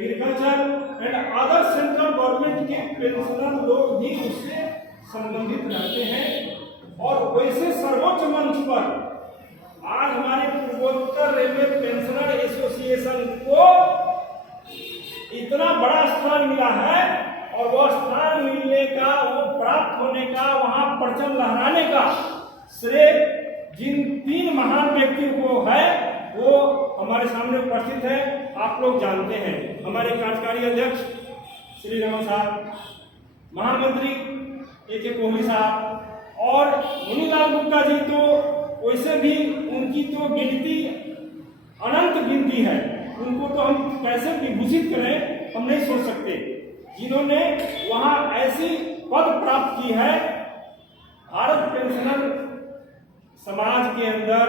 Agriculture and other central government के pensioner लोग भी उससे संबंधित रहते हैं। और वैसे सर्वोच्च मंच पर आज हमारे पूर्वोत्तर रेलवे पेंशनर एसोसिएशन को इतना बड़ा स्थान मिला है, और वह स्थान मिलने का, वो प्राप्त होने का, वहां परचम लहराने का श्रेय जिन 3 महान व्यक्तियों को है वो हमारे सामने उपस्थित है। आप लोग जानते हैं, हमारे कार्यकारी अध्यक्ष श्री रमन साहब, महामंत्री ए.के. कोहली साहब और मुनीलाल गुप्ता जी, तो वैसे भी उनकी तो गिनती अनंत गिनती है, उनको तो हम कैसे विभूषित करें हम नहीं सोच सकते, जिन्होंने वहां ऐसी पद प्राप्त की है। भारत पेंशनर समाज के अंदर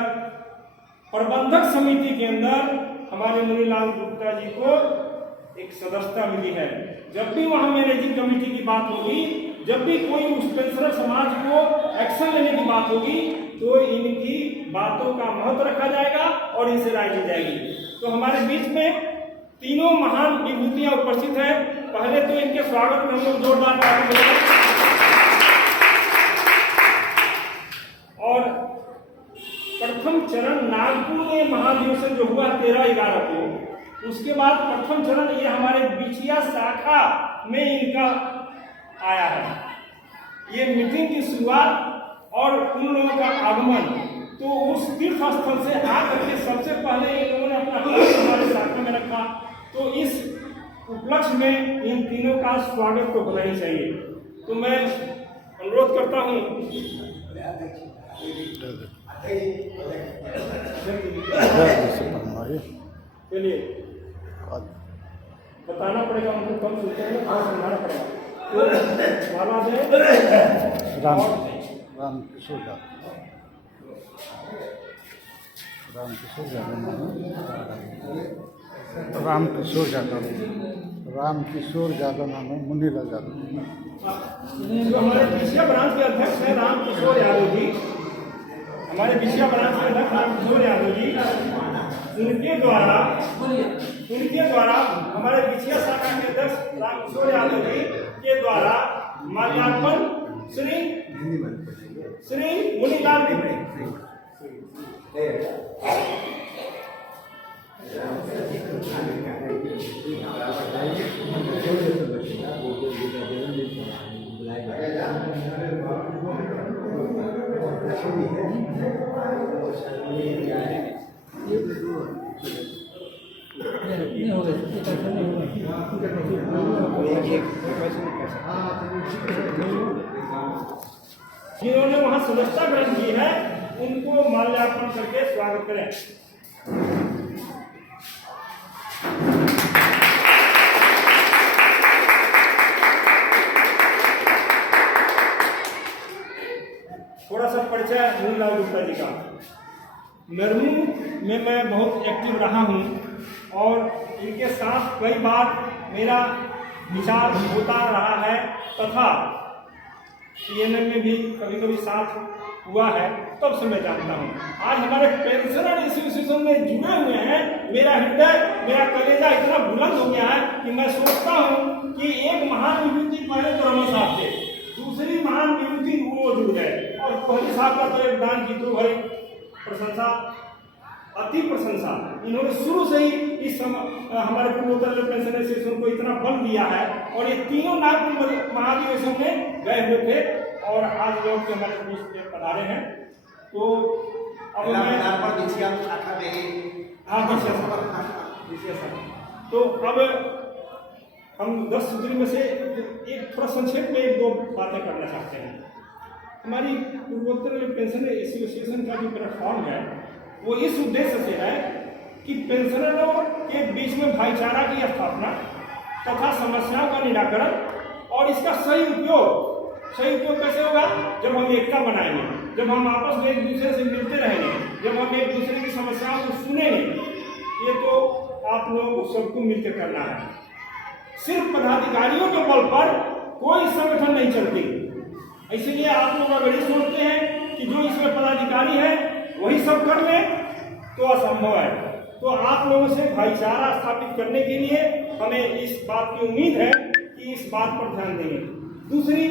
प्रबंधक समिति के अंदर हमारे मुनीलाल गुप्ता जी को एक सदस्यता मिली है। जब भी वहां मैनेजिंग कमेटी की बात होगी, जब भी कोई उस पेंशनर समाज को एक्शन लेने की बात होगी, तो इनकी बातों का महत्व रखा जाएगा और इनसे राय ली जाएगी। तो हमारे बीच में तीनों महान विभूतियां उपस्थित है। पहले तो इनके स्वागत में हम लोग जोरदार ताली बजाएं। और प्रथम चरण नागपुर में महाधिवेशन जो हुआ 13/11 को, उसके बाद प्रथम चरण ये हमारे बिछिया शाखा में इनका आया है। ये मीटिंग की शुरुआत और उन लोगों का आगमन, तो उस तीर्थ स्थल से आकर के सबसे पहले इन लोगों ने अपना हमारे शाखा में रखा। तो इस उपलक्ष्य में इन तीनों का स्वागत तो होना ही चाहिए। तो मैं अनुरोध करता हूँ चलिए, बताना पड़ेगा उनको, कम सुनते हैं और समझाना पड़ेगा। तो माला दे राम किशोर यादव नाम है, मुनीलाल यादव। जो हमारे विषय ब्रांच के अध्यक्ष हैं राम किशोर यादव जी, हमारे विषय ब्रांच के अध्यक्ष राम किशोर यादव जी, उनके द्वारा हमारे विषय शाखा के अध्यक्ष राम किशोर यादव जी के द्वारा माल्यार्पण श्री मुनीलाल जिन्होंने वहां सदस्यता ग्रहण की है, उनको माल्यार्पण करके स्वागत करें। थोड़ा सा परिचय मुनीलाल गुप्ता जी का। नरमू में मैं बहुत एक्टिव रहा हूं और इनके साथ कई बार मेरा विचार होता रहा है, तथा PNM में भी कभी कभी साथ हुआ है, तब से मैं जानता हूँ। आज हमारे पेंशनर एसोसिएशन में जुड़े हुए हैं, मेरा हृदय, मेरा कलेजा इतना बुलंद हो गया है कि मैं सोचता हूँ कि एक महान विभूति पहले तो रमन साहब थे, दूसरी महान विभूति वो जुड़ गए, और कोहली साहब का तो योगदान की तो भाई प्रशंसा, अति प्रशंसा। इन्होंने शुरू से ही इस हमारे पूर्वोत्तर पेंशन एसोसिएशन को इतना बल दिया है, और ये तीनों नागपुर महाधिवेशन में गए हुए थे और आज लोग के हमारे बीच में पधारे हैं। तो अब मैं तो अब हम 10 सूत्री में से एक थोड़ा संक्षेप में 1-2 बातें करना चाहते हैं। हमारी पूर्वोत्तर पेंशन एसोसिएशन का जो प्लेटफॉर्म है वो इस उद्देश्य से है कि पेंशनरों के बीच में भाईचारा की स्थापना तथा समस्याओं का निराकरण, और इसका सही उपयोग कैसे होगा? जब हम एकता बनाएंगे, जब हम आपस में एक दूसरे से मिलते रहेंगे, जब हम एक दूसरे की समस्याओं को सुनेंगे। ये तो आप लोगों को सबको मिलकर करना है। सिर्फ पदाधिकारियों के बल पर कोई संगठन नहीं चलती, इसीलिए आप लोग अगर ये सोचते हैं कि जो इसमें पदाधिकारी है वही सब कर ले, तो असंभव है। तो आप लोगों से भाईचारा स्थापित करने के लिए हमें इस बात की उम्मीद है कि इस बात पर ध्यान देंगे। दूसरी,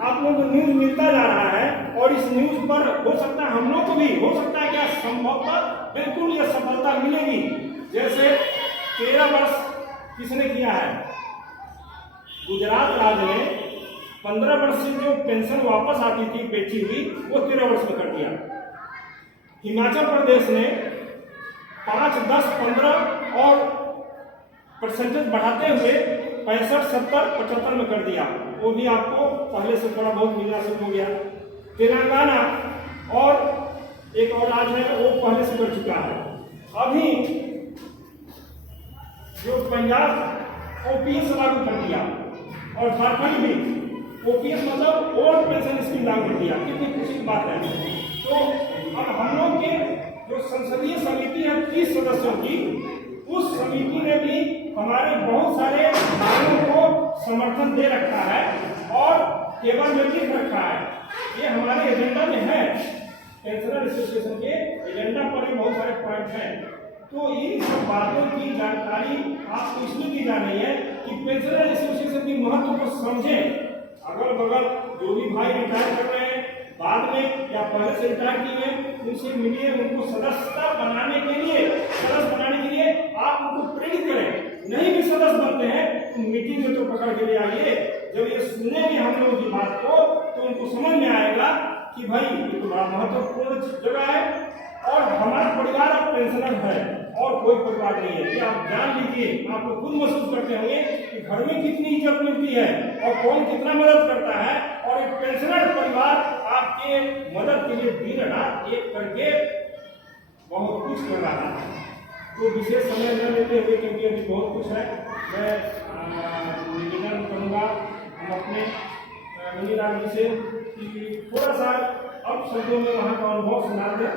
आप लोगों को न्यूज मिलता जा रहा है और इस न्यूज पर हो सकता है हम लोग को भी हो सकता है क्या संभवतः बिल्कुल यह सफलता मिलेगी। जैसे 13 वर्ष किसने किया है, गुजरात राज्य ने 15 वर्ष से जो पेंशन वापस आती थी बेची हुई वो 13 वर्ष में कर दिया। हिमाचल प्रदेश ने 5, 10, 15 और परसेंटेज बढ़ाते हुए 65, 70, 75 में कर दिया। वो भी आपको पहले से थोड़ा बहुत मिलना शुरू हो गया। तेलंगाना और एक और राज्य है वो पहले से कर चुका है। अभी जो पंजाब ओपीएस लागू कर दिया और झारखंड भी ओपीएस मतलब ओल्ड पेंशन स्कीम लागू कर दिया। कितनी खुशी की बात है। तो अब हम लोग के जो संसदीय समिति है 30 सदस्यों की, उस समिति ने भी हमारे बहुत सारे मांगों को समर्थन दे रखा है और टेबल में लिख रखा है। ये हमारे एजेंडा में है, पेंशनर एसोसिएशन के एजेंडा पर भी बहुत सारे पॉइंट हैं। तो इन सब बातों की जानकारी आपको इसलिए दी जा रही है कि पेंशनर एसोसिएशन के महत्व को समझें। अगल बगल जो भी भाई रिटायर कर रहे हैं बाद में या पहले से रिटायर किए हैं उनसे मिलिए, उनको सदस्यता बनाने के लिए आप उनको प्रेरित करें। नहीं भी सदस्य बनते हैं तो मीटिंग में तो पकड़ के ले आइए। जब ये सुनेंगे हम लोगों की बात को तो उनको समझ में आएगा कि भाई ये तो बड़ा महत्वपूर्ण जगह है और हमारा परिवार अब पेंशनर है और कोई परिवार नहीं है। ये आप जान लीजिए, आप लोग खुद महसूस करते होंगे कि घर में कितनी इज्जत मिलती है और कौन कितना मदद करता है। और एक पेंशनर परिवार आपके मदद के लिए दिन रात एक करके बहुत कुछ कर रहा है। तो विशेष समय न लेते हुए, क्योंकि अभी बहुत कुछ है, मैं निवेदन करूँगा हम अपने मंगीलाल जी से कि थोड़ा सा अब शब्दों में वहाँ का अनुभव सुना दें।